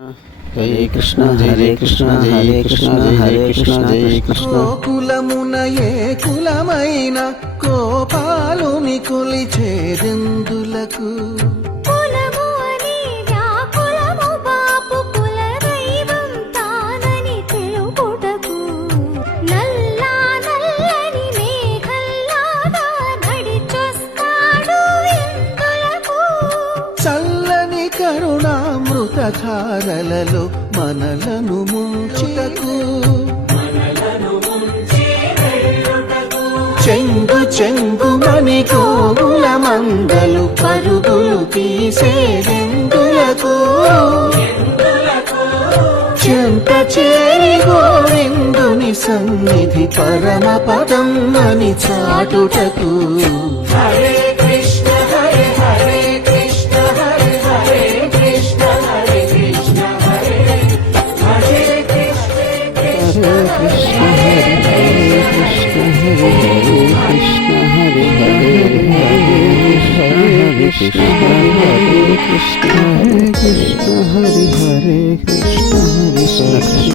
హరే కృష్ణ హరే కృష్ణ హరే కృష్ణ హరే కృష్ణ జయ కృష్ణ. కులమున ఏ కులమైన కోపాలుని కొలిచేదెందులకు కులము అని వ్యాకులము బాపు కుల దైవం తానని తెలుపుటకు నల్లా నల్లని మేఘల్లాగా నడిచొస్తాడు ఎందులకు చల్లని కరుణామృత ధారలలో మనలను ముంచుటకు చెంగు చెంగుమని గోవుల మందలు పరుగులు తీసేదెందులకు చెంత చేరి గోవిందుని సన్నిధి పరమ పదం అని చాటుటకు. హరే కృష్ణ హరే హరే కృష్ణ హరే హరే కృష్ణ హరే కృష్ణ హరే హరే కృష్ణ హరే కృష్ణ హరే హరే కృష్ణ హరే హరే కృష్ణ హరే హరే హరే కృష్ణ హరే కృష్ణ హరే కృష్ణ హరే హరే కృష్ణ హరే కృష్ణ.